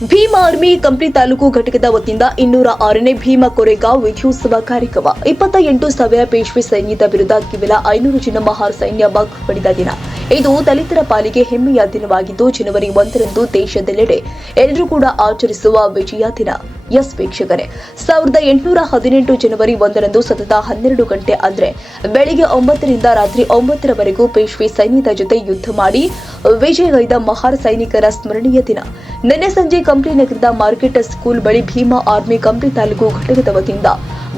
Bhima army Kampli taluk ಘಟಕದ ವತಿಯಿಂದ ಇನ್ನೂರ ಆರನೇ ಭೀಮ ಕೊರೆಗಾಂವ್ ವಿಜಯೋತ್ಸವ ಕಾರ್ಯಕ್ರಮ. ಇಪ್ಪತ್ತ ಎಂಟು ಸಾವಿರ ಪೇಶ್ವೆ ಸೈನ್ಯದ ವಿರುದ್ಧ ಕೇವಲ ಐನೂರು ಜನ ಮಹಾರ್ ಸೈನ್ಯ ಬಗ್ ಪಡೆದ ದಿನ. ಇದು ದಲಿತರ ಪಾಲಿಗೆ ಹೆಮ್ಮೆಯ ದಿನವಾಗಿದ್ದು, ಜನವರಿ ಒಂದರಂದು ದೇಶದೆಲ್ಲೆಡೆ ಎಲ್ಲರೂ ಕೂಡ ಆಚರಿಸುವ ವಿಜಯ ದಿನ. ಎಸ್ ವೀಕ್ಷಕರೇ, ಸಾವಿರದ ಎಂಟುನೂರ ಹದಿನೆಂಟು ಜನವರಿ ಒಂದರಂದು ಸತತ ಹನ್ನೆರಡು ಗಂಟೆ ಅಂದ್ರೆ ಬೆಳಿಗ್ಗೆ ಒಂಬತ್ತರಿಂದ ರಾತ್ರಿ ಒಂಬತ್ತರವರೆಗೂ ಪೇಶ್ವೆ ಸೈನ್ಯದ ಜೊತೆ ಯುದ್ಧ ಮಾಡಿ ವಿಜಯಗೈದ ಮಹಾರ್ ಸೈನಿಕರ ಸ್ಮರಣೀಯ ದಿನ. ನಿನ್ನೆ ಸಂಜೆ ಕಂಪ್ಲಿ ನಗರದ ಮಾರ್ಕೆಟ್ ಸ್ಕೂಲ್ ಬಳಿ ಭೀಮಾ ಆರ್ಮಿ ಕಂಪ್ಲಿ ತಾಲೂಕು ಘಟಕದ ವತಿಯಿಂದ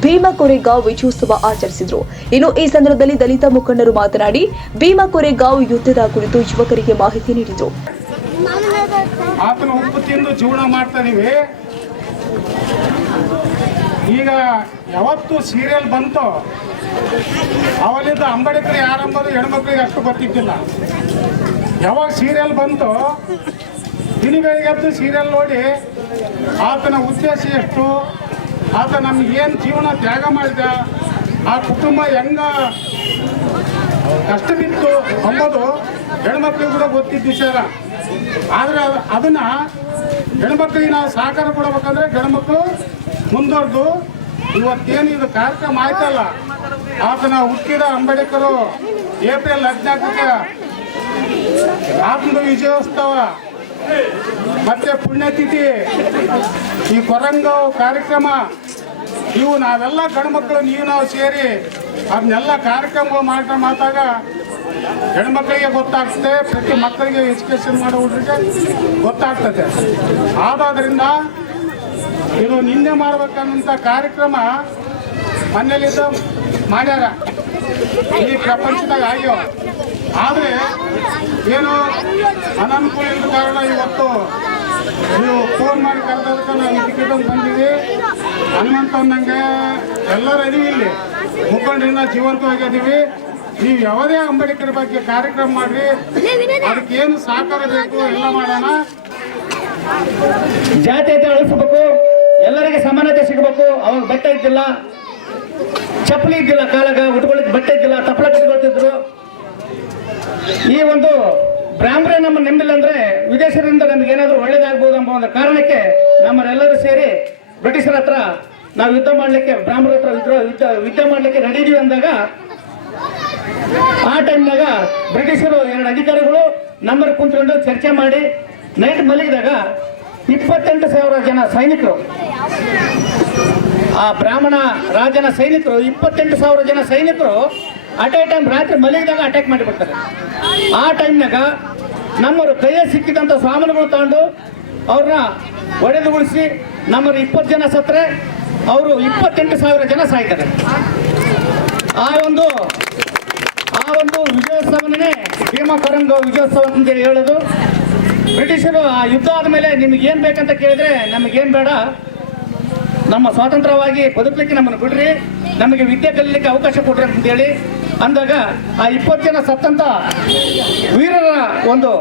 ಭೀಮಾ ಕೊರೆಗಾಂವ್ ವಿಜಯೋತ್ಸವ ಆಚರಿಸಿದ್ರು. ಇನ್ನು ಈ ಸಂದರ್ಭದಲ್ಲಿ ದಲಿತ ಮುಖಂಡರು ಮಾತನಾಡಿ, ಭೀಮಾ ಕೊರೆಗಾಂವ್ ಯುದ್ಧದ ಕುರಿತು ಯುವಕರಿಗೆ ಮಾಹಿತಿ ನೀಡಿದರು. ಈಗ ಯಾವತ್ತು ಸೀರಿಯಲ್ ಬಂತು ಅವಲ್ಲಿದ್ದ ಅಂಬೇಡ್ಕರ್ ಯಾರಂಬುದು ಹೆಣ್ಮಕ್ಳಿಗೆ ಅಷ್ಟು ಗೊತ್ತಿದ್ದಿಲ್ಲ. ಯಾವಾಗ ಸೀರಿಯಲ್ ಬಂತು ದಿನಗಳಿಗೆದ್ದು ಸೀರಿಯಲ್ ನೋಡಿ ಆತನ ಉದ್ದೇಶ ಎಷ್ಟು, ಆತ ನಮ್ಗೆ ಏನು ಜೀವನ ತ್ಯಾಗ ಮಾಡಿದ, ಆ ಕುಟುಂಬ ಹೆಂಗ ಕಷ್ಟ ಬಿತ್ತು ಅಂಬೋದು ಹೆಣ್ಮಕ್ಳಿಗೆ ಕೂಡ ಗೊತ್ತಿದ್ದ ವಿಚಾರ. ಆದರೆ ಅದನ್ನ ಹೆಣ್ಮಕ್ಳಿಗೆ ನಾವು ಸಹಕಾರ ಕೊಡಬೇಕಂದ್ರೆ ಗಂಡ್ಮಕ್ಳು ಮುಂದುವರೆದು ಇವತ್ತೇನು ಇದು ಕಾರ್ಯಕ್ರಮ ಆಯ್ತಲ್ಲ? ಆತನ ಹುಟ್ಟಿದ ಅಂಬೇಡ್ಕರ್ ಏಪ್ರಿಲ್ ಹದಿನಾಲ್ಕಕ್ಕೆ ಆತನ ವಿಜಯೋತ್ಸವ. ಮತ್ತೆ ಪುಣ್ಯತಿಥಿ. ಈ ಕೊರಂಗ ಕಾರ್ಯಕ್ರಮ. ಇವು ನಾವೆಲ್ಲ ಗಂಡ್ಮಕ್ಳು ನೀವು ನಾವು ಸೇರಿ ಅದನ್ನೆಲ್ಲ ಕಾರ್ಯಕ್ರಮ ಮಾಡ್ತಾ ಮಾತಾಗ ಹೆಣ್ಮಕ್ಳಿಗೆ ಗೊತ್ತಾಗ್ತದೆ, ಪ್ರತಿ ಮಕ್ಕಳಿಗೆ ಎಜುಕೇಶನ್ ಮಾಡೋ ಹುಡುಗರಿಗೆ ಗೊತ್ತಾಗ್ತದೆ. ಆದ್ದರಿಂದ ಇದು ನಿನ್ನೆ ಮಾಡ್ಬೇಕನ್ನಂಥ ಕಾರ್ಯಕ್ರಮ ಮನೇಲಿದ್ದ ಮಾಡ್ಯಾರ. ಈ ಪ್ರಪಂಚದಾಗ ಆಗ್ಯವ. ಆದರೆ ಏನು ಅನನುಕೂಲ ಇದ್ದ ಕಾರಣ ಇವತ್ತು ನೀವು ಫೋನ್ ಮಾಡಿ ಕರೆದಕ್ಕೆ ನಾನು ಅಂತ ಬಂದಿದ್ದೀವಿ ಹನುಮಂತ ಅನ್ನಂಗೆ ಎಲ್ಲರೂ ಇದೀವಿ ಇಲ್ಲಿ. ಮುಖಂಡರಿಂದ ಜೀವಂತವಾಗಿದ್ದೀವಿ ನೀವು ಯಾವುದೇ ಅಂಬೇಡ್ಕರ್ ಬಗ್ಗೆ ಕಾರ್ಯಕ್ರಮ ಮಾಡ್ರಿ. ಅದಕ್ಕೆ ಏನು ಸಹಕಾರ ಬೇಕು ಎಲ್ಲ ಮಾಡೋಣ. ಜಾತ್ಯತೆ ಅಳಿಸಬೇಕು. ಎಲ್ಲರಿಗೆ ಸಮಾನತೆ ಸಿಗಬೇಕು. ಅವಾಗ ಬಟ್ಟೆ ಇದ್ದಿಲ್ಲ. ಚಪ್ಪಲಿ ಇದ್ದಿಲ್ಲ ಕಾಲಾಗ ಉಟ್ಕೊಳ್ಳಿಕ್ಕೆ ಬಟ್ಟೆ ಇದ್ದಿಲ್ಲ ತಪ್ಪಲ ಕಟ್ಕೊಳ್ತಿದ್ರು ಈ ಒಂದು ಬ್ರಾಹ್ಮಣ ನಮ್ಮ ನೆಮ್ಮದಿಲ್ಲ ಅಂದ್ರೆ ವಿದೇಶದಿಂದ ನಮ್ಗೆ ಏನಾದರೂ ಒಳ್ಳೇದಾಗ್ಬೋದು ಎಂಬ ಒಂದು ಕಾರಣಕ್ಕೆ ನಮ್ಮರೆಲ್ಲರೂ ಸೇರಿ ಬ್ರಿಟಿಷರ ಹತ್ರ ನಾವು ಯುದ್ಧ ಮಾಡಲಿಕ್ಕೆ, ಬ್ರಾಹ್ಮಣರ ಹತ್ರ ಯುದ್ಧ ಯುದ್ಧ ಮಾಡಲಿಕ್ಕೆ ಇದೀವಿ ಅಂದಾಗ ಆ ಟೈಮ್ನಾಗ ಬ್ರಿಟಿಷರು ಎರಡು ಅಧಿಕಾರಿಗಳು ನಂಬರ್ ಕುಂತ್ಕೊಂಡು ಚರ್ಚೆ ಮಾಡಿ ನೈಟ್ ಮಲಗಿದಾಗ ಇಪ್ಪತ್ತೆಂಟು ಸಾವಿರ ಜನ ಸೈನಿಕರು, ಆ ಬ್ರಾಹ್ಮಣ ರಾಜನ ಸೈನಿಕರು, ಇಪ್ಪತ್ತೆಂಟು ಸಾವಿರ ಜನ ಸೈನಿಕರು ಅಟ್ ಎ ಟೈಮ್ ರಾತ್ರಿ ಮಲಗಿದಾಗ ಅಟ್ಯಾಕ್ ಮಾಡಿಬಿಡ್ತಾರೆ. ಆ ಟೈಮ್ನಾಗ ನಮ್ಮವರು ಕೈಯ ಸಿಕ್ಕಿದಂಥ ಸಾಮಾನುಗಳು ತಗೊಂಡು ಅವ್ರನ್ನ ಒಡೆದು ಉಳಿಸಿ ನಮ್ಮರು ಇಪ್ಪತ್ತು ಜನ ಸತ್ತರೆ, ಅವರು ಇಪ್ಪತ್ತೆಂಟು ಸಾವಿರ ಜನ ಸಾಯ್ತಾರೆ. ಆ ಒಂದು ಆ ಒಂದು ವಿಜಯೋತ್ಸವನೇ ಭೀಮಕರಂಗ ಕೊರಂಗ ವಿಜಯೋತ್ಸವ ಅಂತ ಹೇಳೋದು. ಬ್ರಿಟಿಷರು ಆ ಯುದ್ಧ ಆದಮೇಲೆ ನಿಮ್ಗೆ ಏನು ಬೇಕಂತ ಕೇಳಿದ್ರೆ ನಮಗೇನು ಬೇಡ. ನಮ್ಮ ಸ್ವಾತಂತ್ರ್ಯವಾಗಿ ಬದುಕಲಿಕ್ಕೆ ನಮ್ಮನ್ನು ಬಿಡ್ರಿ. ನಮಗೆ ವಿದ್ಯೆ ಕಲಿಲಿಕ್ಕೆ ಅವಕಾಶ ಕೊಡ್ರಿ ಅಂತೇಳಿ ಅಂದಾಗ ಆ ಇಪ್ಪತ್ತು ಜನ ಸತ್ತಂತ ವೀರರ ಒಂದು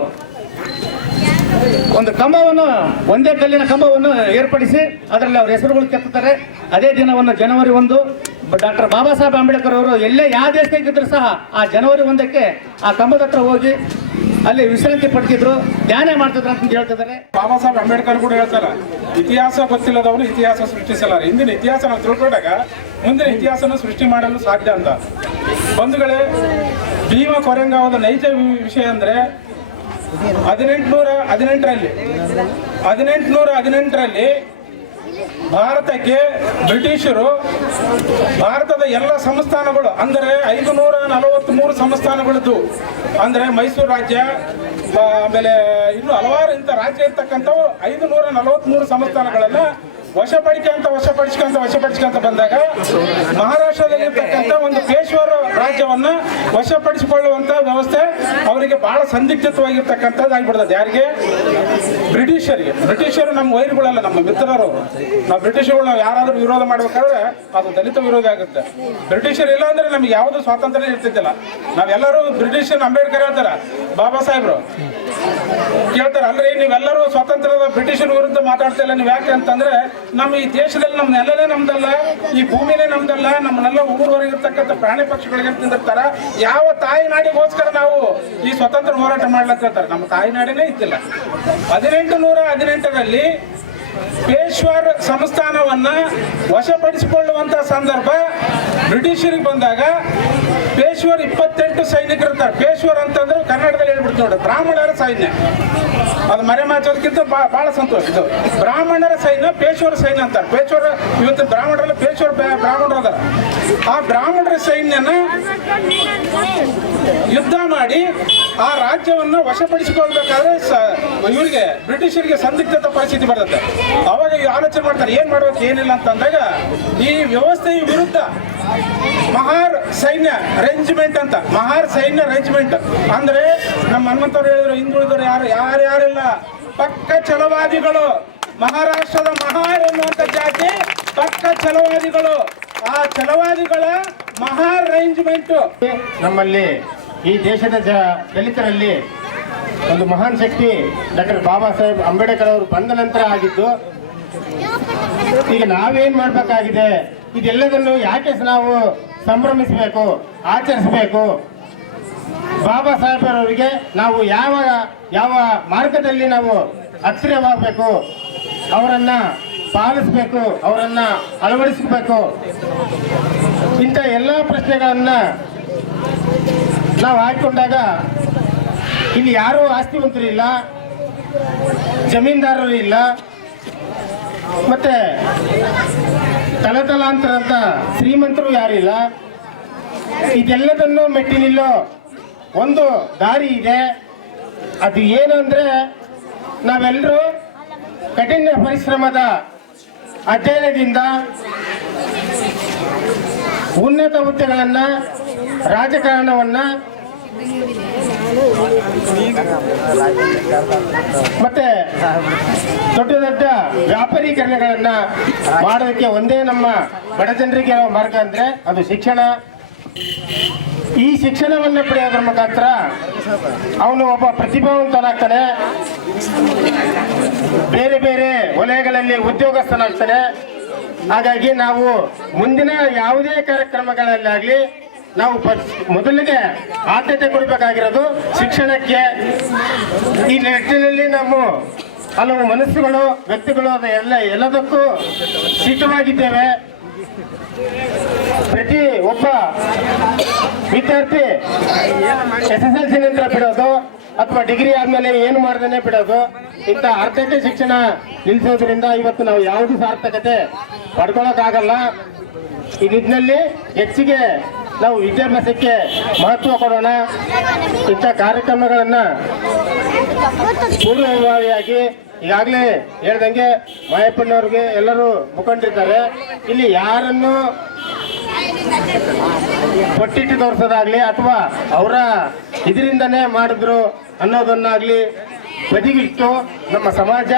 ಒಂದು ಕಂಬವನ್ನು, ಒಂದೇ ಕಲ್ಲಿನ ಕಂಬವನ್ನು ಏರ್ಪಡಿಸಿ ಅದರಲ್ಲಿ ಅವ್ರ ಹೆಸರುಗಳು ಕೆತ್ತುತ್ತಾರೆ. ಅದೇ ದಿನವನ್ನು ಜನವರಿ ಒಂದು ಡಾಕ್ಟರ್ ಬಾಬಾ ಸಾಹೇಬ್ ಅಂಬೇಡ್ಕರ್ ಅವರು ಎಲ್ಲೇ ಯಾವ ದೇಶದಾಗಿದ್ದರೂ ಸಹ ಆ ಜನವರಿ ಒಂದಕ್ಕೆ ಆ ಕಂಬದ ಹತ್ರ ಹೋಗಿ ಅಲ್ಲಿ ವಿಶ್ರಾಂತಿ ಪಡ್ತಿದ್ರು, ಧ್ಯಾನ ಮಾಡ್ತಿದ್ರು ಅಂತ ಹೇಳ್ತಿದ್ದಾರೆ ಬಾಬಾ ಸಾಹೇಬ್ ಅಂಬೇಡ್ಕರ್ ಕೂಡ ಹೇಳ್ತಾರೆ, ಇತಿಹಾಸ ಗೊತ್ತಿಲ್ಲದವರು ಇತಿಹಾಸ ಸೃಷ್ಟಿಸಲಾರ. ಹಿಂದಿನ ಇತಿಹಾಸ ನಾವು ತಿಳ್ಕೊಂಡಾಗ ಮುಂದಿನ ಇತಿಹಾಸನ ಸೃಷ್ಟಿ ಮಾಡಲು ಸಾಧ್ಯ ಅಂತ. ಬಂಧುಗಳೇ, ಭೀಮ ಕೊರಂಗಾವದ ನೈಜ ವಿಷಯ ಅಂದ್ರೆ ಹದಿನೆಂಟುನೂರ ಹದಿನೆಂಟರಲ್ಲಿ ಹದಿನೆಂಟುನೂರ ಹದಿನೆಂಟರಲ್ಲಿ ಭಾರತಕ್ಕೆ ಬ್ರಿಟಿಷರು ಭಾರತದ ಎಲ್ಲ ಸಂಸ್ಥಾನಗಳು, ಅಂದರೆ ಐದು ನೂರ ನಲವತ್ತ್ಮೂರು ಸಂಸ್ಥಾನಗಳಿದ್ದು ಅಂದರೆ ಮೈಸೂರು ರಾಜ್ಯ ಆಮೇಲೆ ಇನ್ನು ಹಲವಾರು ಇಂಥ ರಾಜ್ಯ ಇರ್ತಕ್ಕಂಥವು ಐದು ನೂರ ನಲವತ್ತ್ಮೂರು ಸಂಸ್ಥಾನಗಳನ್ನು ವಶಪಡಿಕೆ ಅಂತ ವಶಪಡಿಸ್ಕೊಂತ ವಶಪಡಿಸ್ಕೊಂತ ಬಂದಾಗ ಮಹಾರಾಷ್ಟ್ರದಲ್ಲಿ ಇರ್ತಕ್ಕಂಥ ಒಂದು ರಾಜ್ಯವನ್ನ ವಶಪಡಿಸಿಕೊಳ್ಳುವಂತ ವ್ಯವಸ್ಥೆ ಅವರಿಗೆ ಬಹಳ ಸಂದಿಗ್ಧವಾಗಿರ್ತಕ್ಕಂಥದ್ದು ಆಗಿಬಿಡ್ತದೆ. ಯಾರಿಗೆ? ಬ್ರಿಟಿಷರಿಗೆ. ಬ್ರಿಟಿಷರು ನಮ್ಮ ವೈರಿಗಳಲ್ಲ, ನಮ್ಮ ಮಿತ್ರರು. ನಾವು ಬ್ರಿಟಿಷರುಗಳು ಯಾರಾದ್ರೂ ವಿರೋಧ ಮಾಡ್ಬೇಕಾದ್ರೆ ಅದು ದಲಿತ ವಿರೋಧ ಆಗುತ್ತೆ. ಬ್ರಿಟಿಷರು ಇಲ್ಲ ಅಂದ್ರೆ ನಮ್ಗೆ ಯಾವುದು ಸ್ವಾತಂತ್ರ್ಯ ಇರ್ತಿದ್ದಿಲ್ಲ. ನಾವೆಲ್ಲರೂ ಬ್ರಿಟಿಷರ್ ಅಂಬೇಡ್ಕರ್ ಹೇಳ್ತಾರ, ಬಾಬಾ ಸಾಹೇಬ್ರು ಕೇಳ್ತಾರೆ, ಅಂದ್ರೆ ನೀವೆಲ್ಲರೂ ಸ್ವಾತಂತ್ರ್ಯದ ಬ್ರಿಟಿಷರ ವಿರುದ್ಧ ಮಾತಾಡ್ತಾ ಇಲ್ಲ. ನೀವು ಯಾಕೆ ಅಂತಂದ್ರೆ ನಮ್ಮ ಈ ದೇಶದಲ್ಲಿ ನಮ್ಮ ನೆಲನೇ ನಮ್ದಲ್ಲ, ಈ ಭೂಮಿನೇ ನಮ್ದಲ್ಲ, ನಮ್ಮನ್ನೆಲ್ಲ ಊರವರೆಗಿರ್ತಕ್ಕಂಥ ಪ್ರಾಣಿ ಪಕ್ಷಿಗಳಿಗೆ ತಿಂದಿರ್ತಾರ. ಯಾವ ತಾಯಿ ನಾಡಿಗೋಸ್ಕರ ನಾವು ಈ ಸ್ವತಂತ್ರ ಹೋರಾಟ ಮಾಡ್ಲಕ್ಕ ಹೇಳ್ತಾರೆ. ನಮ್ಮ ತಾಯಿ ನಾಡಿನೇ ಇದ್ದಿಲ್ಲ. ಹದಿನೆಂಟು ನೂರ ಹದಿನೆಂಟರಲ್ಲಿ ಪೇಶ್ವರ್ ಸಂಸ್ಥಾನವನ್ನ ವಶಪಡಿಸಿಕೊಳ್ಳುವಂತ ಸಂದರ್ಭ ಬ್ರಿಟಿಷರಿಗೆ ಬಂದಾಗ ಪೇಶ್ವರ್ ಇಪ್ಪತ್ತೆಂಟು ಸೈನಿಕರು ಪೇಶ್ವರ್ ಅಂತಂದ್ರೆ ಕನ್ನಡದಲ್ಲಿ ಹೇಳ್ಬಿಡ್ತು ನೋಡಿ, ಬ್ರಾಹ್ಮಣರ ಸೈನ್ಯ. ಅದು ಮರೆ ಮಾಚೋದಕ್ಕಿಂತ ಬಹಳ ಸಂತೋಷ. ಇದು ಬ್ರಾಹ್ಮಣರ ಸೈನ್ಯ, ಪೇಶ್ವರ ಸೈನ್ಯ ಅಂತ ಪೇಶ್ವರ, ಇವತ್ತು ಬ್ರಾಹ್ಮಣರಲ್ಲಿ ಪೇಶ್ವರ ಬ್ರಾಹ್ಮಣರ ಅದಾರ. ಆ ಬ್ರಾಹ್ಮಣರ ಸೈನ್ಯನ ಯುದ್ಧ ಮಾಡಿ ಆ ರಾಜ್ಯವನ್ನು ವಶಪಡಿಸಿಕೊಳ್ಬೇಕಾದ್ರೆ ಇವರಿಗೆ, ಬ್ರಿಟಿಷರಿಗೆ ಸಂದಿಗ್ಧತೆ ಪರಿಸ್ಥಿತಿ ಬರುತ್ತೆ ಅವಾಗ ಆಲೋಚನೆ ಮಾಡ್ತಾರೆ, ಏನ್ ಮಾಡ್ಬೇಕು, ಏನಿಲ್ಲ ಅಂತಂದಾಗ ಈ ವ್ಯವಸ್ಥೆಯ ವಿರುದ್ಧ ಮಹಾರ್ ಸೈನ್ಯ ರೆಂಜ್ಮೆಂಟ್ ಅಂತ, ಮಹಾರ್ ಸೈನ್ಯ ರೆಂಜ್ಮೆಂಟ್ ಅಂದ್ರೆ ನಮ್ಮ ಹನುಮಂತವ್ರು ಹೇಳಿದ್ರು, ಹಿಂದುಳಿದವರು ಯಾರು ಯಾರ್ಯಾರಿಲ್ಲ ಪಕ್ಕ ಛಲವಾದಿಗಳು. ಮಹಾರಾಷ್ಟ್ರದ ಮಹಾರ್ ಎನ್ನುವಂತ ಜಾತಿ, ಪಕ್ಕ ಛಲವಾದಿಗಳು. ಆ ಚಲವಾದಿಗಳ ಮಹಾರ್ ರೇಂಜ್ಮೆಂಟ್ ನಮ್ಮಲ್ಲಿ ಈ ದೇಶದ ಜ ದಲಿತರಲ್ಲಿ ಒಂದು ಮಹಾನ್ ಶಕ್ತಿ ಡಾಕ್ಟರ್ ಬಾಬಾ ಸಾಹೇಬ್ ಅಂಬೇಡ್ಕರ್ ಅವರು ಬಂದ ನಂತರ ಆಗಿದ್ದು, ಈಗ ನಾವೇನ್ ಮಾಡ್ಬೇಕಾಗಿದೆ? ಇದೆಲ್ಲದನ್ನು ಯಾಕೆ ನಾವು ಸಂಭ್ರಮಿಸಬೇಕು, ಆಚರಿಸಬೇಕು? ಬಾಬಾ ಸಾಹೇಬರವರಿಗೆ ನಾವು ಯಾವ ಯಾವ ಮಾರ್ಗದಲ್ಲಿ ನಾವು ಹತ್ತಿರವಾಗಬೇಕು, ಅವರನ್ನ ಪಾಲಿಸಬೇಕು, ಅವರನ್ನ ಅಳವಡಿಸಬೇಕು, ಇಂಥ ಎಲ್ಲ ಪ್ರಶ್ನೆಗಳನ್ನ ನಾವು ಹಾಕಿಕೊಂಡಾಗ ಇಲ್ಲಿ ಯಾರೂ ಆಸ್ತಿವಂತರು ಇಲ್ಲ ಜಮೀನ್ದಾರರು ಇಲ್ಲ, ಮತ್ತೆ ತಲತಲಾಂತರ ಶ್ರೀಮಂತರು ಯಾರಿಲ್ಲ. ಇದೆಲ್ಲದನ್ನು ಮೆಟ್ಟಿ ನಿಲ್ಲೋ ಒಂದು ದಾರಿ ಇದೆ. ಅದು ಏನು ಅಂದ್ರೆ ನಾವೆಲ್ಲರೂ ಕಠಿಣ ಪರಿಶ್ರಮದ ಅಧ್ಯಯನದಿಂದ ಉನ್ನತ ಹುದ್ದೆಗಳನ್ನ, ರಾಜಕಾರಣವನ್ನ ಮತ್ತೆ ದೊಡ್ಡ ದೊಡ್ಡ ವ್ಯಾಪಾರೀಕರಣಗಳನ್ನ ಮಾಡೋದಕ್ಕೆ ಒಂದೇ ನಮ್ಮ ಬಡ ಜನರಿಗೆ ಮಾರ್ಗ ಅಂದ್ರೆ ಅದು ಶಿಕ್ಷಣ. ಈ ಶಿಕ್ಷಣವನ್ನು ಪಡೆಯೋದ್ರ ಮುಖಾಂತರ ಅವನು ಒಬ್ಬ ಪ್ರತಿಭಾವಂತನಾಗ್ತಾನೆ. ಬೇರೆ ಬೇರೆ ವಲಯಗಳಲ್ಲಿ ಉದ್ಯೋಗಸ್ಥನಾಗ್ತಾನೆ. ಹಾಗಾಗಿ ನಾವು ಮುಂದಿನ ಯಾವುದೇ ಕಾರ್ಯಕ್ರಮಗಳಲ್ಲಾಗಲಿ ನಾವು ಮೊದಲಿಗೆ ಆದ್ಯತೆ ಕೊಡಬೇಕಾಗಿರೋದು ಶಿಕ್ಷಣಕ್ಕೆ. ಈ ನಿಟ್ಟಿನಲ್ಲಿ ನಾವು ಹಲವು ಮನಸ್ಸುಗಳು, ವ್ಯಕ್ತಿಗಳು ಅದು ಎಲ್ಲ ಎಲ್ಲದಕ್ಕೂ ಸಿದ್ಧವಾಗಿದ್ದೇವೆ. ಪ್ರತಿ ಒಬ್ಬ ವಿದ್ಯಾರ್ಥಿ ಎಸ್ ಎಸ್ ಎಲ್ ಸಿ ನಂತರ ಬಿಡೋದು ಅಥವಾ ಡಿಗ್ರಿ ಆದ್ಮೇಲೆ ಏನು ಮಾಡ್ದೇನೆ ಬಿಡೋದು, ಇಂಥ ಅರ್ಧಕ್ಕೆ ಶಿಕ್ಷಣ ನಿಲ್ಲಿಸೋದ್ರಿಂದ ಇವತ್ತು ನಾವು ಯಾವುದು ಸಾರ್ಥಕತೆ ಪಡ್ಕೊಳ್ಳೋಕ್ಕಾಗಲ್ಲ ಈ ನಿಟ್ಟಿನಲ್ಲಿ ಹೆಚ್ಚಿಗೆ ನಾವು ವಿದ್ಯಾಭ್ಯಾಸಕ್ಕೆ ಮಹತ್ವ ಕೊಡೋಣ. ಇಂಥ ಕಾರ್ಯಕ್ರಮಗಳನ್ನ ಪೂರ್ವಭಾವಿಯಾಗಿ ಈಗಾಗಲೇ ಹೇಳ್ದಂಗೆ ಮಾಯಪ್ಪನವ್ರಿಗೆ ಎಲ್ಲರೂ ಮುಖಂಡರಿದ್ದಾರೆ ಇಲ್ಲಿ ಯಾರನ್ನು ಒಟ್ಟಿಟ್ಟು ತೋರಿಸೋದಾಗ್ಲಿ ಅಥವಾ ಅವರ ಇದರಿಂದನೇ ಮಾಡಿದ್ರು ಅನ್ನೋದನ್ನಾಗ್ಲಿ ಬದಿಗಿಟ್ಟು ನಮ್ಮ ಸಮಾಜ,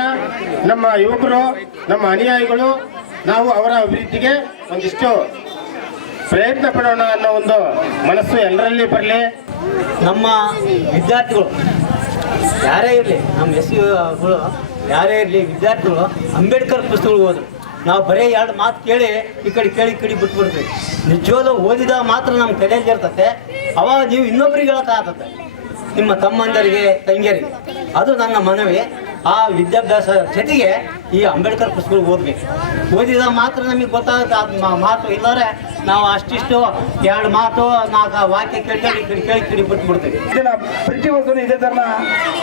ನಮ್ಮ ಯುವಕರು, ನಮ್ಮ ಅನುಯಾಯಿಗಳು, ನಾವು ಅವರ ಅಭಿವೃದ್ಧಿಗೆ ಒಂದಿಷ್ಟು ಪ್ರಯತ್ನ ಪಡೋಣ ಅನ್ನೋ ಒಂದು ಮನಸ್ಸು ಎಲ್ಲರಲ್ಲಿ ಬರಲಿ. ನಮ್ಮ ವಿದ್ಯಾರ್ಥಿಗಳು ಯಾರೇ ಇರಲಿ, ನಮ್ಮ ಎಸ್ ಯಾರೇ ಇರಲಿ, ವಿದ್ಯಾರ್ಥಿಗಳು ಅಂಬೇಡ್ಕರ್ ಪುಸ್ತಕಗಳು ಹೋದ್ರು. ನಾವು ಬರೀ ಎರಡು ಮಾತು ಕೇಳಿ ಈ ಕಡೆ ಕೇಳಿ ಈ ಕಡೆ ಬಿಟ್ಬಿಡ್ತೀವಿ ನಿಜವಾಗ್ಲೂ ಓದಿದ ಮಾತ್ರ ನಮ್ಮ ತಲೆಯಲ್ಲಿ ಇರ್ತತೆ. ಅವಾಗ ನೀವು ಇನ್ನೊಬ್ರಿಗೆ ಹೇಳೋಕ್ಕಾಗತ್ತೆ ನಿಮ್ಮ ತಮ್ಮಂದರಿಗೆ, ತಂಗಿಯರಿಗೆ. ಅದು ನನ್ನ ಮನವಿ. ಆ ವಿದ್ಯಾಭ್ಯಾಸ ಜೊತೆಗೆ ಈ ಅಂಬೇಡ್ಕರ್ ಪುಸ್ತಕಗಳು ಓದಬೇಕು. ಓದಿದ ಮಾತ್ರ ನಮಗೆ ಗೊತ್ತಾಗುತ್ತೆ. ಅದು ಮಾತು ಇಲ್ಲದ್ರೆ ನಾವು ಅಷ್ಟಿಷ್ಟು ಎರಡು ಮಾತು, ನಾಲ್ಕು ವಾಕ್ಯ ಕೇಳ್ಕೊಂಡು ಕೇಳಿ ಕೇಳಿ ಕಿಡಿ ಬಿಟ್ಬಿಡ್ತೀವಿ ಇದನ್ನ ಪ್ರತಿ ವರ್ಷನೂ ಇದೇ ಥರನ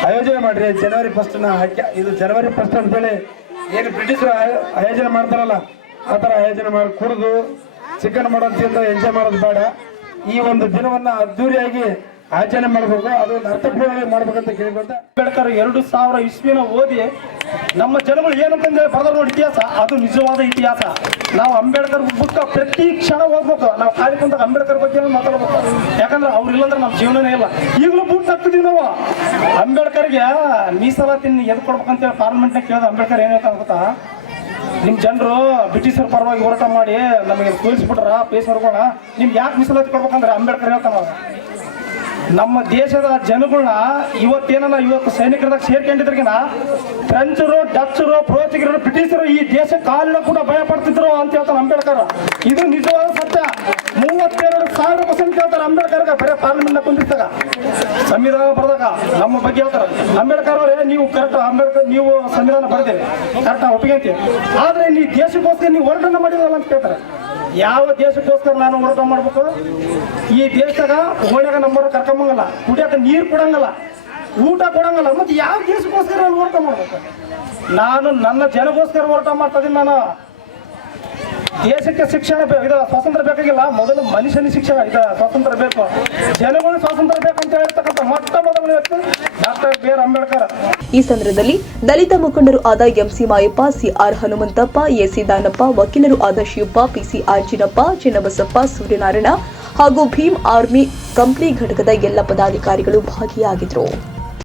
ಆಯೋಜನೆ ಮಾಡಿರಿ. ಜನವರಿ ಫಸ್ಟ್ನ ಹಾಕಿ ಇದು ಜನವರಿ ಫಸ್ಟ್ ಅಂತೇಳಿ ಏನು ಬ್ರಿಟಿಷರು ಆಯೋ- ಆಯೋಜನೆ ಮಾಡ್ತಾರಲ್ಲ, ಆ ಥರ ಆಯೋಜನೆ ಮಾಡಿ ಕುಡಿದು. ಚಿಕನ್ ಮಾಡೋದು ತಿಂದು ಎಂಜಾಯ್ ಮಾಡೋದು ಬೇಡ. ಈ ಒಂದು ದಿನವನ್ನ ಅದ್ದೂರಿಯಾಗಿ ಆಚರಣೆ ಮಾಡಬೇಕು. ಅದು ಒಂದು ಅರ್ಥಪೂರ್ಣವಾಗಿ ಮಾಡ್ಬೇಕಂತ ಕೇಳ್ಕೊಂತ ಅಂಬೇಡ್ಕರ್ ಎರಡು ಸಾವಿರ ಇಸ್ವಿನ ಓದಿ ನಮ್ಮ ಜನಗಳು ಏನಂತಂದ್ರೆ ಬರೆದ ನೋಡಿ ಇತಿಹಾಸ. ಅದು ನಿಜವಾದ ಇತಿಹಾಸ. ನಾವು ಅಂಬೇಡ್ಕರ್ ಬುಕ್ ಪ್ರತಿ ಕ್ಷಣ ಓದ್ಬೇಕು. ನಾವು ಖಾಲಿ ಅಂಬೇಡ್ಕರ್ ಬಗ್ಗೆ ಮಾತಾಡ್ಬೇಕು? ಯಾಕಂದ್ರೆ ಅವ್ರು ಇಲ್ಲಂದ್ರೆ ನಮ್ಮ ಜೀವನನೇ ಇಲ್ಲ. ಈಗಲೂ ಬುಕ್ ಹಾಕ್ತಿದೀವಿ ನಾವು. ಅಂಬೇಡ್ಕರ್ಗೆ ಮೀಸಲಾತಿ ಎದ್ ಕೊಡ್ಬೇಕಂತ ಪಾರ್ಲಿಮೆಂಟ್ನ ಕೇಳಿದ ಅಂಬೇಡ್ಕರ್ ಏನ್ ಗೊತ್ತಾ? ನಿಮ್ ಜನರು ಬ್ರಿಟಿಷರ ಪರವಾಗಿ ಹೋರಾಟ ಮಾಡಿ ನಮಗೆ ತೋರಿಸ್ಬಿಟ್ರ ಪೇಸ್ ಹೊರ್ಗೋಣ ನಿಮ್ಗೆ ಯಾಕೆ ಮೀಸಲಾತಿ ಕೊಡ್ಬೇಕಂದ್ರೆ ಅಂಬೇಡ್ಕರ್ ಹೇಳ್ತಾನ. ನಮ್ಮ ದೇಶದ ಜನಗಳನ್ನ ಇವತ್ತೇನ ಇವತ್ತು ಸೈನಿಕರದಾಗ ಸೇರ್ಕೊಂಡಿದ್ರಿಗಿನ ಫ್ರೆಂಚರು ಡಚ್ಚರು ಪೋರ್ಚುಗೀಸರು ಬ್ರಿಟಿಷರು ಈ ದೇಶ ಕಾಲಿನ ಕೂಡ ಭಯ ಪಡ್ತಿದ್ರು ಅಂತ ಹೇಳ್ತಾರೆ ಅಂಬೇಡ್ಕರ್. ಇದು ನಿಜವಾದ ಸತ್ಯ. ಮೂವತ್ತೆರಡು ಸಾವಿರ ಪರ್ಸೆಂಟ್ ಹೇಳ್ತಾರೆ ಅಂಬೇಡ್ಕರ್ ಬರೀ ಪಾರ್ಲಿಮೆಂಟ್ ಕುಂದಿರ್ತಾಗ. ಸಂವಿಧಾನ ಬರೆದಾಗ ನಮ್ಮ ಬಗ್ಗೆ ಹೇಳ್ತಾರೆ. ಅಂಬೇಡ್ಕರ್ ಅವರೇ, ನೀವು ಕರೆಕ್ಟ್ ಅಂಬೇಡ್ಕರ್, ನೀವು ಸಂವಿಧಾನ ಬರೆದಿರಿ. ಕರೆಕ್ಟ್ ಒಪ್ಪಿಗೆ ಆದ್ರೆ ನೀ ದೇಶಕ್ಕೋಸ್ಕರ ನೀವು ಹೋರಾಟ ಮಾಡಿದಲ್ಲ ಅಂತ ಕೇಳ್ತಾರೆ. ಯಾವ ದೇಶಕ್ಕೋಸ್ಕರ ನಾನು ಹೋರಾಟ ಮಾಡ್ಬೇಕು? ಈ ದೇಶದಾಗ ಹೋಳಿಯಾಗ ನಮ್ಮವ್ರು ಕರ್ಕೊಂಬಂಗಲ್ಲ, ಕುಡಿಯಕ ನೀರು ಕೊಡಂಗಲ್ಲ, ಊಟ ಕೊಡಂಗಲ್ಲ, ಮತ್ತೆ ಯಾವ ದೇಶಕ್ಕೋಸ್ಕರ ನಾನು ಹೋರಾಟ ಮಾಡ್ಬೇಕು? ನಾನು ನನ್ನ ಜನಗೋಸ್ಕರ ಹೋರಾಟ ಮಾಡ್ತಾ ನಾನು. ದೇಶಕ್ಕೆ ಶಿಕ್ಷಣ ಇದು ಸ್ವಾತಂತ್ರ್ಯ ಬೇಕಾಗಿಲ್ಲ. ಮೊದಲು ಮನುಷ್ಯನಿಗೆ ಶಿಕ್ಷಣ ಇದು ಸ್ವಾತಂತ್ರ್ಯ ಬೇಕು. ಜನಗಳು ಸ್ವಾತಂತ್ರ್ಯ ಬೇಕು ಅಂತ ಹೇಳ್ತಕ್ಕಂಥ ಮೊಟ್ಟ ಮೊದಲ ವ್ಯಕ್ತಿ ಡಾಕ್ಟರ್ ಬಿ ಆರ್ ಅಂಬೇಡ್ಕರ್. ಈ ಸಂದರ್ಭದಲ್ಲಿ ದಲಿತ ಮುಖಂಡರು ಆದ MC Mayappa CR Hanumanthappa AC Danappa, ವಕೀಲರು ಆದ ಶಿವಪ್ಪ ಪಿಸಿ ಆಂಜಿನಪ್ಪ, ಚಿನ್ನಬಸಪ್ಪ, ಸೂರ್ಯನಾರಾಯಣ ಹಾಗೂ ಭೀಮ್ ಆರ್ಮಿ ಕಂಪ್ಲಿ ಘಟಕದ ಎಲ್ಲ ಪದಾಧಿಕಾರಿಗಳು ಭಾಗಿಯಾಗಿದ್ದರು